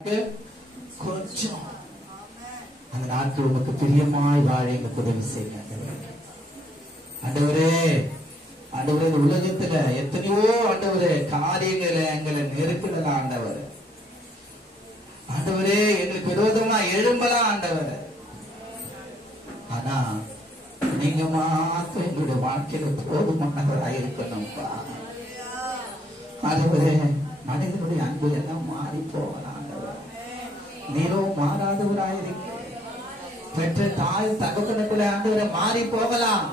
கொஞ்சம் அந்த நாட்கள் உமக்கு பிரியமாய் வாழ எங்களுக்கு உதவி செய்யுங்க ஆண்டவரே. ஆண்டவரே, இந்த உலகத்துல எத்தனையோ ஆண்டவரே காரியங்களை எங்களை நெருக்குதலாம் ஆண்டவர். ஆண்டவரே, எங்களுக்கு விரோதமா எழும்பலாம் ஆண்டவர். ஆனா நீங்க மாத்திரம் எங்களுடைய வாழ்க்கையில போதுமானவராக இருக்கணும்ப்பா ஆண்டவரே. மனிதனுடைய அன்பு எல்லாம் மாறி போகலாம். நீரோ மாறாதவராயிருக்க. பெற்ற தாய் தகப்பன கூட ஆண்டவரை மாறி போகலாம்.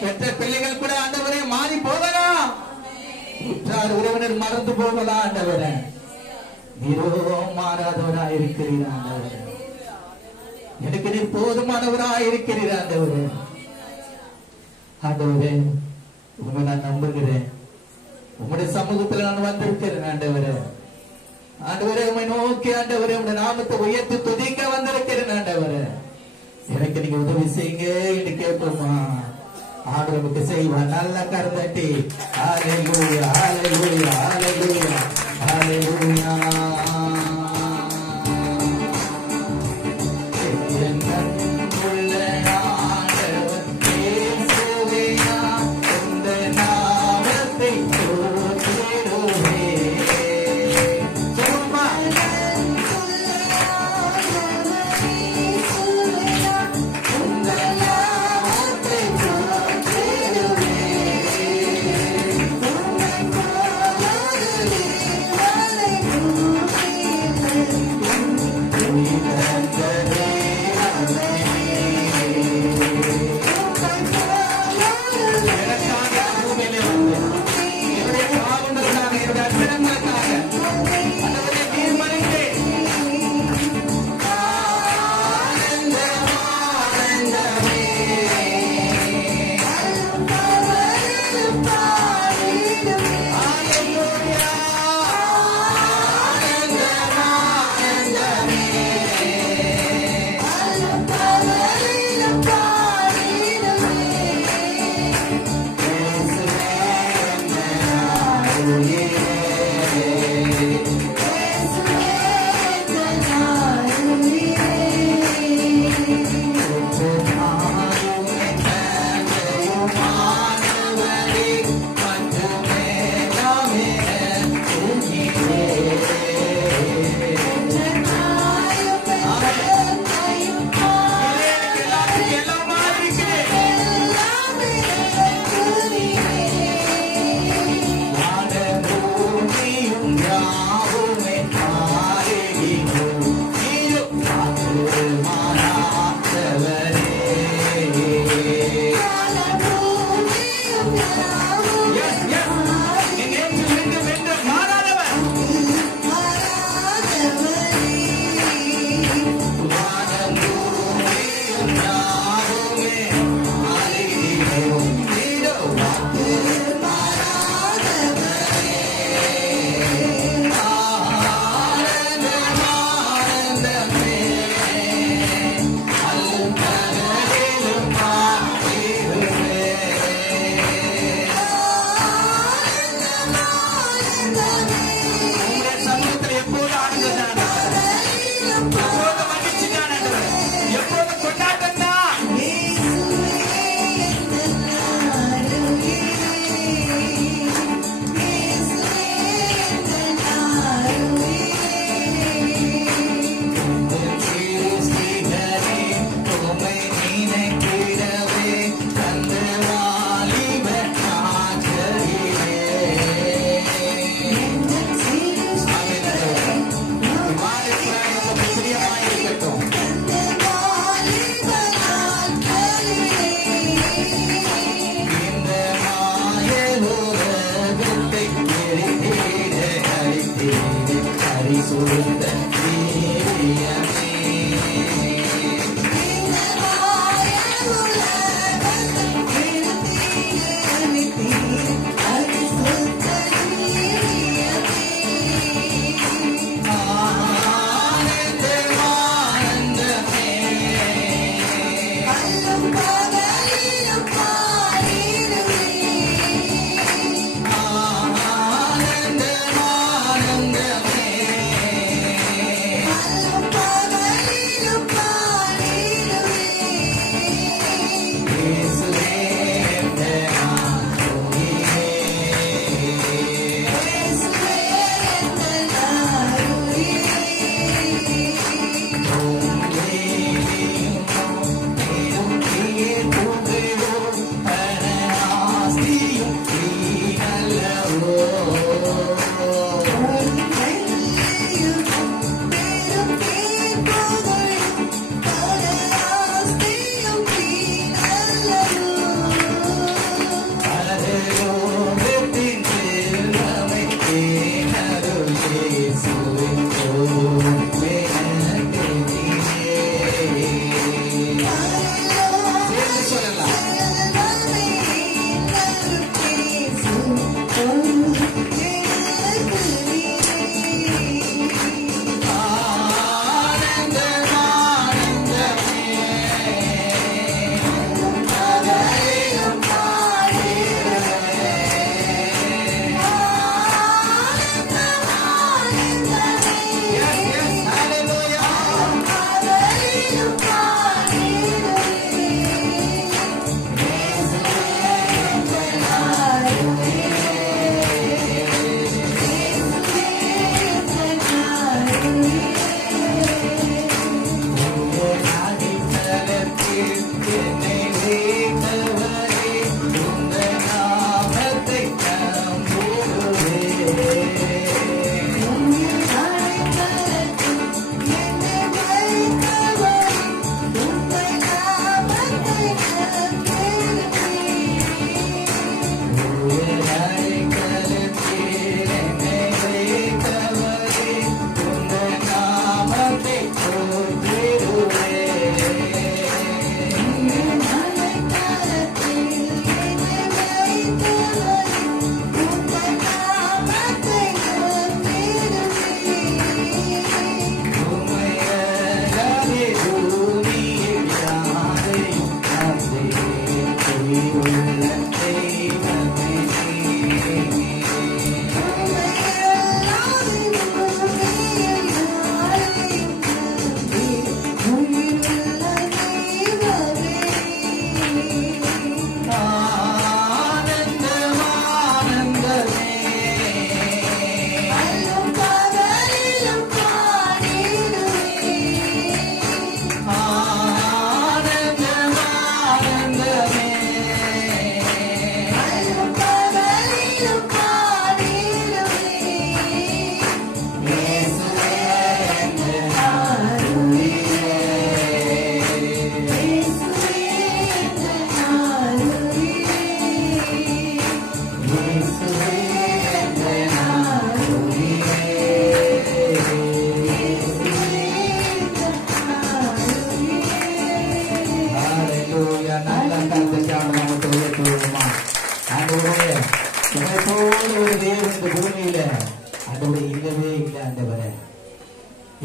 பெற்ற பிள்ளைகள் கூட ஆண்டவரை மாறி போகலாம். உற்றார் உறவினர் மறந்து போகலாம். ஆண்டவரை நீரோ மாறாதவராயிருக்கிறீர். ஆண்டவரை எனக்கு நீர் போதுமானவராயிருக்கிறீர். ஆண்டவரே, ஆண்டவரே, உங்களை நான் நம்புகிறேன். உங்களுடைய சமூகத்தில் நான் வந்திருக்கிறேன். ஆண்டவரே, ஆண்டவரே, உம்மை நோக்கி ஆண்டவரே உம்முடைய நாமத்தை உயர்த்தி துதிக்க வந்திருக்கிறேன். ஆண்டவரே, எனக்கு நீங்க உதவி செய்யுங்க என்று கேட்போமா? ஆண்டவருக்கு செய்வார். நல்ல கருந்தட்டி ஹல்லேலூயா, ஹல்லேலூயா, ஹல்லேலூயா, ஹல்லேலூயா.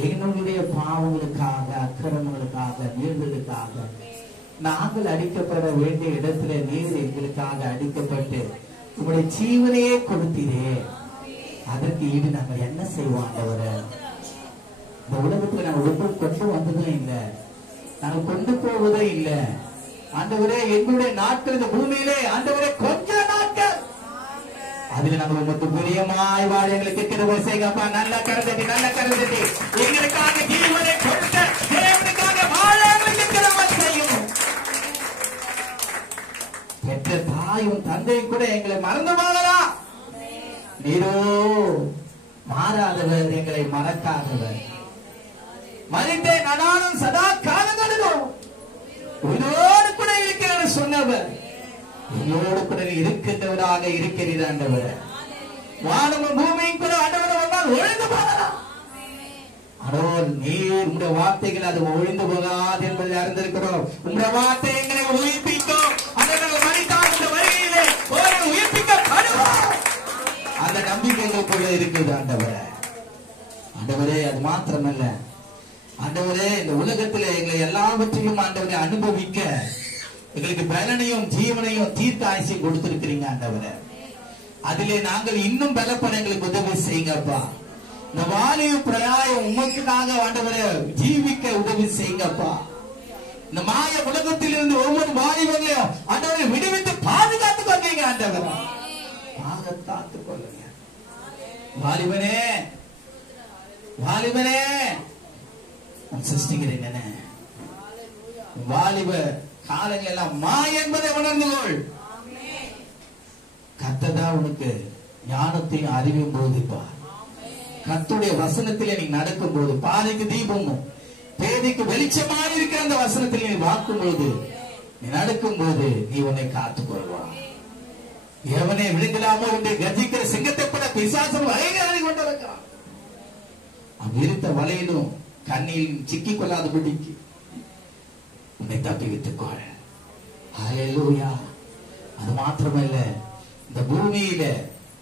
எங்களுடைய பாவங்களுக்காக, அக்கிரமங்களுக்காக, மீறுதலுக்காக நாங்கள் அடிக்கப்பட வேண்டிய இடத்துல நீர் எங்களுக்காக அடிக்கப்பட்டு உங்களுடைய ஜீவனையே கொடுத்தீரே. அதற்கு ஈடு நாங்கள் என்ன செய்வோம் ஆண்டவரே? இந்த உலகத்துல நாங்கள் ஒன்றும் கொண்டு வந்ததும் இல்லை, நாங்கள் கொண்டு போவதும் இல்லை ஆண்டவரே. எங்களுடைய நாட்கள் இந்த பூமியிலே ஆண்டவரே கொஞ்ச நாட்கள், அதுல நம்ம உமக்கு பிரியமாய் வாழ எங்களுக்கு கிருபை செய்யுங்கப்பா. நல்ல கருதட்டி, நல்ல கருதட்டி. எங்களுக்காக ஜீவனை கொடுத்த தேவனுக்காக வாழ எங்களுக்கு கிருபை செய்யும். பெற்ற தாயும் தந்தையும் கூட எங்களை மறந்து போகலாம், நீரோ மாறாதவர், எங்களை மறக்காதவர். மறித்தேன் ஆனாலும் சதா காலங்களிலும் உயிரோடு கூட இருக்கிற சொன்னவர், என்னோடு கூட இருக்கின்றவராக இருக்கிறீர் ஆண்டவர். வானமும் பூமியும் கூட ஆண்டவர் வந்தால் ஒழிந்து போகலாம், ஆனால் நீர் உங்களுடைய வார்த்தைகள் அது ஒழிந்து போகாது என்பதை அறிந்திருக்கிறோம். உங்களுடைய வார்த்தை எங்களை உயிர்ப்பிக்கும். அந்த நம்பிக்கை எங்களுக்குள்ள இருக்குது ஆண்டவரே. ஆண்டவரே, அது மாத்திரமல்ல ஆண்டவரே, இந்த உலகத்திலே எங்களை எல்லாவற்றையும் ஆண்டவரை அனுபவிக்க எங்களுக்கு பலனையும் ஜீவனையும் தீர்க்க ஆயுசையும் கொடுத்திருக்கிறீங்க ஆண்டவரே. அதிலே நாங்கள் இன்னும் பலப்பட எங்களுக்கு உதவி செய்யுங்கப்பா. இந்த வாலியும் பிரயாயம் உமக்குனாக ஆண்டவரை ஜீவிக்க உதவி செய்யுங்கப்பா. இந்த மாய உலகத்தில் இருந்து ஒவ்வொரு வாலிபங்களையும் ஆண்டவரை விடுவித்து பாதுகாத்துக் கொண்டீங்க ஆண்டவர். பாதுகாத்துக் கொள்ளுங்க வாலிபனே, வாலிபனே சிருஷ்டிக்கிறீங்க. வாலிப காலங்கள் எல்லாம் மாய என்பதை உணர்ந்து கொள். கர்த்தர் உனக்கு ஞானத்தையும் அறிவும் போதிப்பார். கர்த்தருடைய வசனத்திலே நீ நடக்கும் போது பாதைக்கு தீபமும் பேதைக்கு வெளிச்சமாக இருக்கிற அந்த வசனத்தில் நீ வாக்கும் போது, நீ நடக்கும் போது நீ உன்னை காத்துக் கொள்வார். எவனை விழுங்கலாமோ என்று கர்ஜிக்கிற சிங்கத்தை போல பிசாசம் வலைகளை கொண்டிருக்கிறான். விரித்த வலையிலும் கண்ணில் சிக்கிக் கொள்ளாதபடிக்கு உன்னை தப்பி விட்டுக் கொள். ஹல்லேலூயா. அது மாத்திரமல்ல, இந்த பூமியில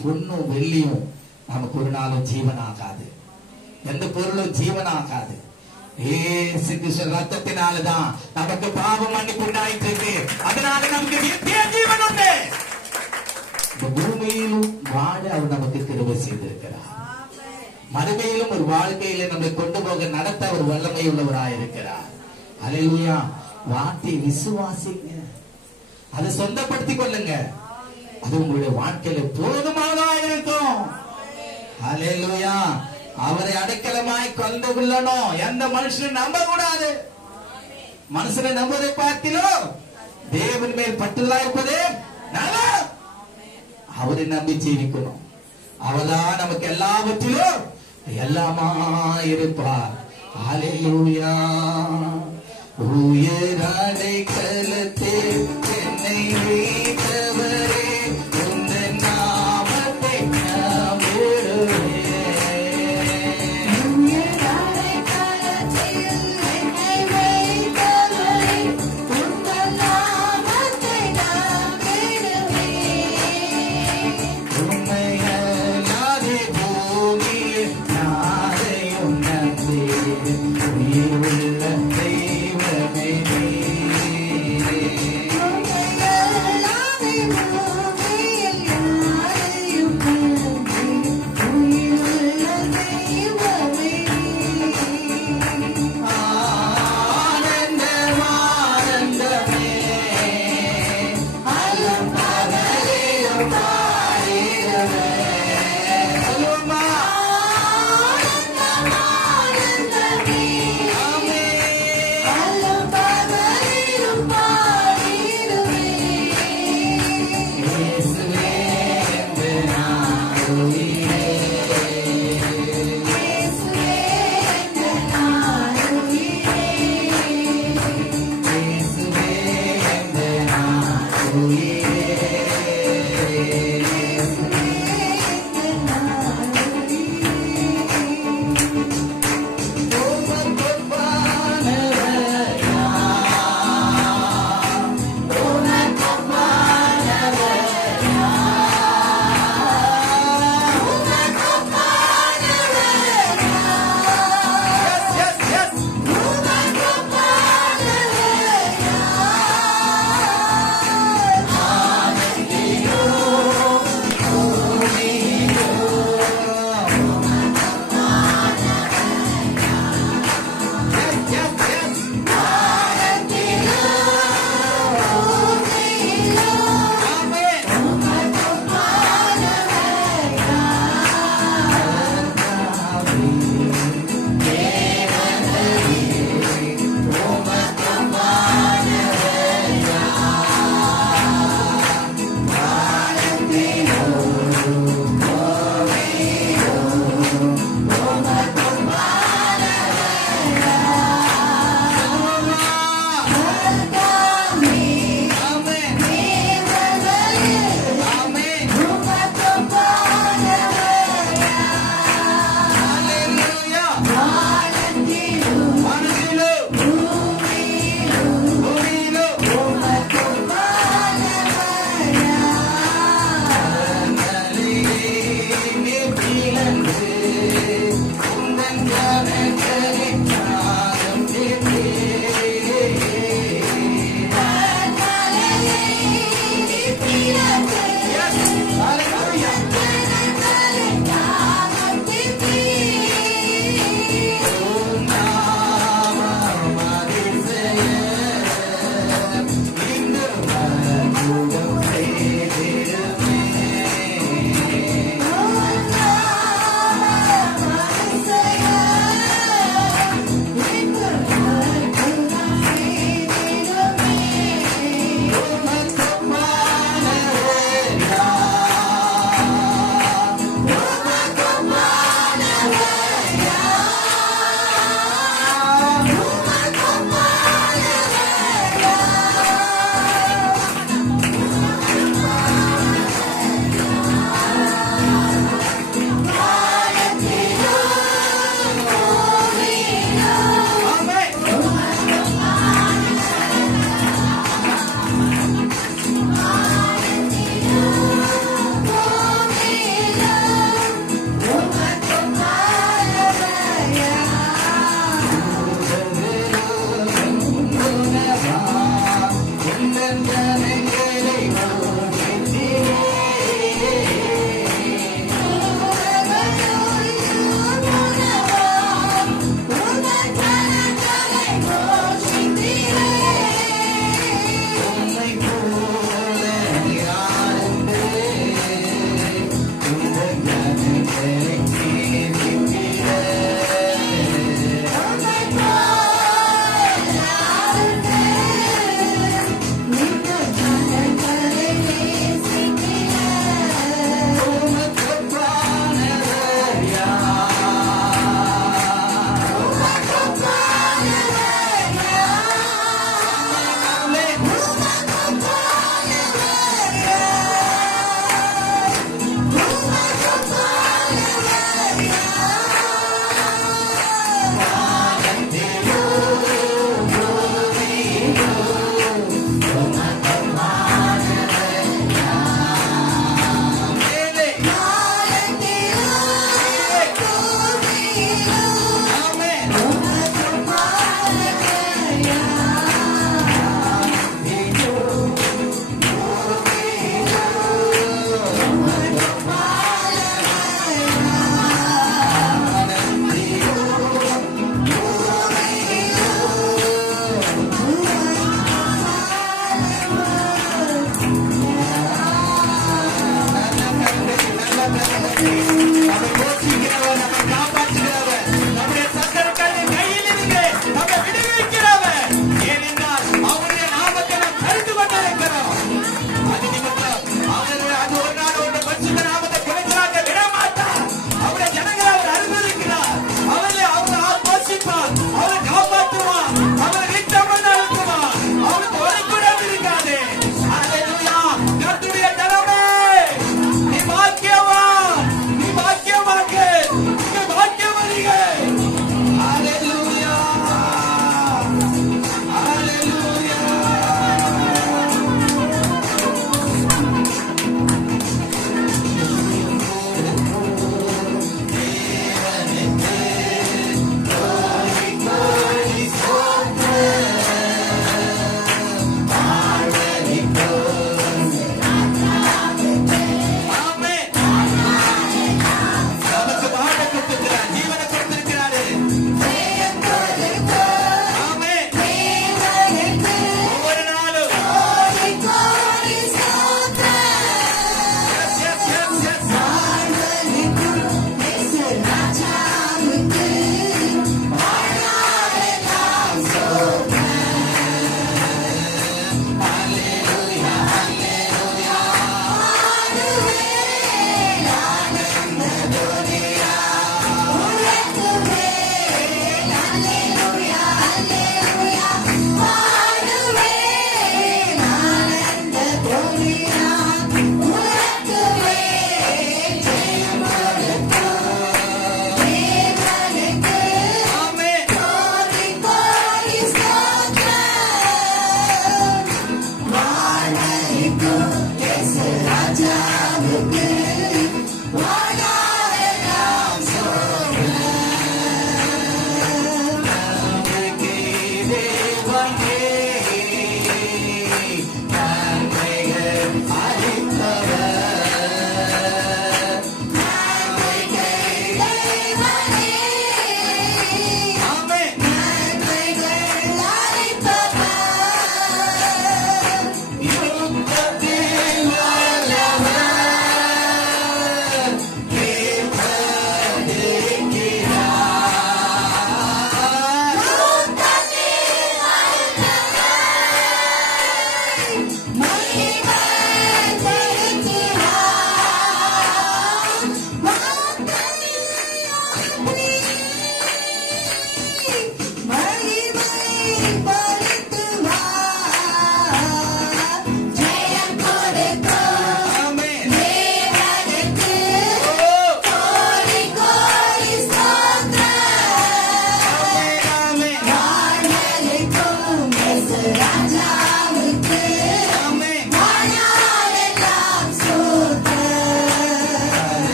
பொன்னும் வெள்ளியும் நமக்கு ஒரு நாளும் ஜீவனாகாது, எந்த பொருளும் ஜீவனாகாது. இயேசு கிறிஸ்து ரத்தத்தினாலதான் நமக்கு பாவம் மன்னிப்பு உண்டாயிட்டு, அதனால நமக்கு நித்திய ஜீவன் உண்டு. இந்த பூமியிலும் வாழ அவர் நமக்கு கிருபை செய்திருக்கிறார். மறுமையிலும் ஒரு வாழ்க்கையில நம்மை கொண்டு போக நடத்த அவர் வல்லமை உள்ளவராயிருக்கிறார். ஹல்லேலூயா. வார்த்தை விசுவாசிங்க, அதை சொந்தப்படுத்திக் கொள்ளுங்க. அது உங்களுடைய வாழ்க்கையில போதுமானதா இருக்கும். ஹல்லேலூயா. அவரை அடைக்கலமாய் கொண்டு கொள்ளணும். எந்த மனுஷனும் நம்ப கூடாது. மனுஷனை நம்பதை பார்த்திலும் தேவன் மேல் பற்றுதலா இருப்பதே நல்லது. அவரை நம்பி ஜீவிக்கணும். அவர்தான் நமக்கு எல்லாவற்றிலும் எல்லாமா இருப்பார். ஹல்லேலூயா. உயர் அடைக்கலத்தில் என்னை வைத்தவரே, உந்தன் நாமத்தை நம்பிடுவேன்.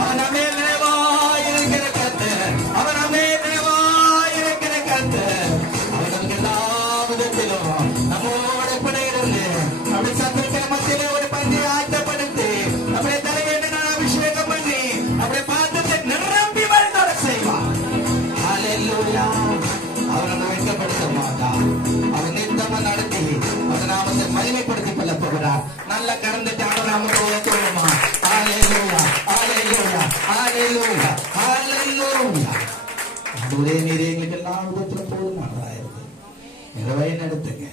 அவர் நம்மே தேவாயிருக்கிற கர்த்தர், அவர் நம்மே தேவாயிருக்கிற கர்த்தர். அவர் நமக்கு எல்லா விதத்திலும் நம்மோட கூட இருந்து அப்படி சத்துருக்கள் மத்தியிலே ஒரு பந்தி ஆயத்தப்படுத்தி அப்படியே தலையிட்டு நான் அபிஷேகம் பண்ணி அப்படியே பாத்திரத்தை நிரம்பி வழிநட செய்வார். ஹல்லேலூயா. அவர் நம்ம வெட்கப்படுத்த மாட்டார். அவர் நித்தமா நடத்தி அவர் நாமத்தை மகிமைப்படுத்திக் கொள்ள போகிறார். நல்ல கடந்துட்டு அவர் நாமத்தை உயர்த்துவோமா? ஹல்லேலூயா, ஹல்லேலூயா, ஹல்லேலூயா, ஹல்லேலூயா. ஆண்டவரே, நீர் எங்களுக்கு எல்லா விதத்திலும் போதுமானவராயிருக்கு. எங்களை வழி நடத்துங்க.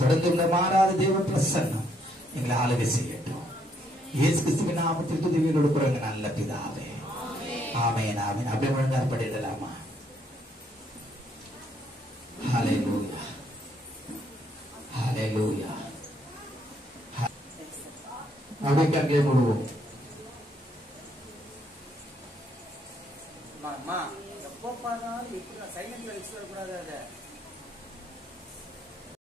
தொடர்ந்து இந்த மாறாத தேவ பிரசன்னம் எங்களை ஆளுகை செய்யட்டும். இயேசு கிறிஸ்துவின் நாமத்தில் துதியை கொடுக்குறவங்க நல்ல பிதாவே. ஆமென், ஆமென். அப்படியே முழங்கால் படிடலாமா? ஹல்லேலூயா, ஹல்லேலூயா. அப்படியே கண்களை மூடுவோம். எப்போ பார்த்தாலும் இப்படி சைலண்ட்ல வச்சு வரக்கூடாது.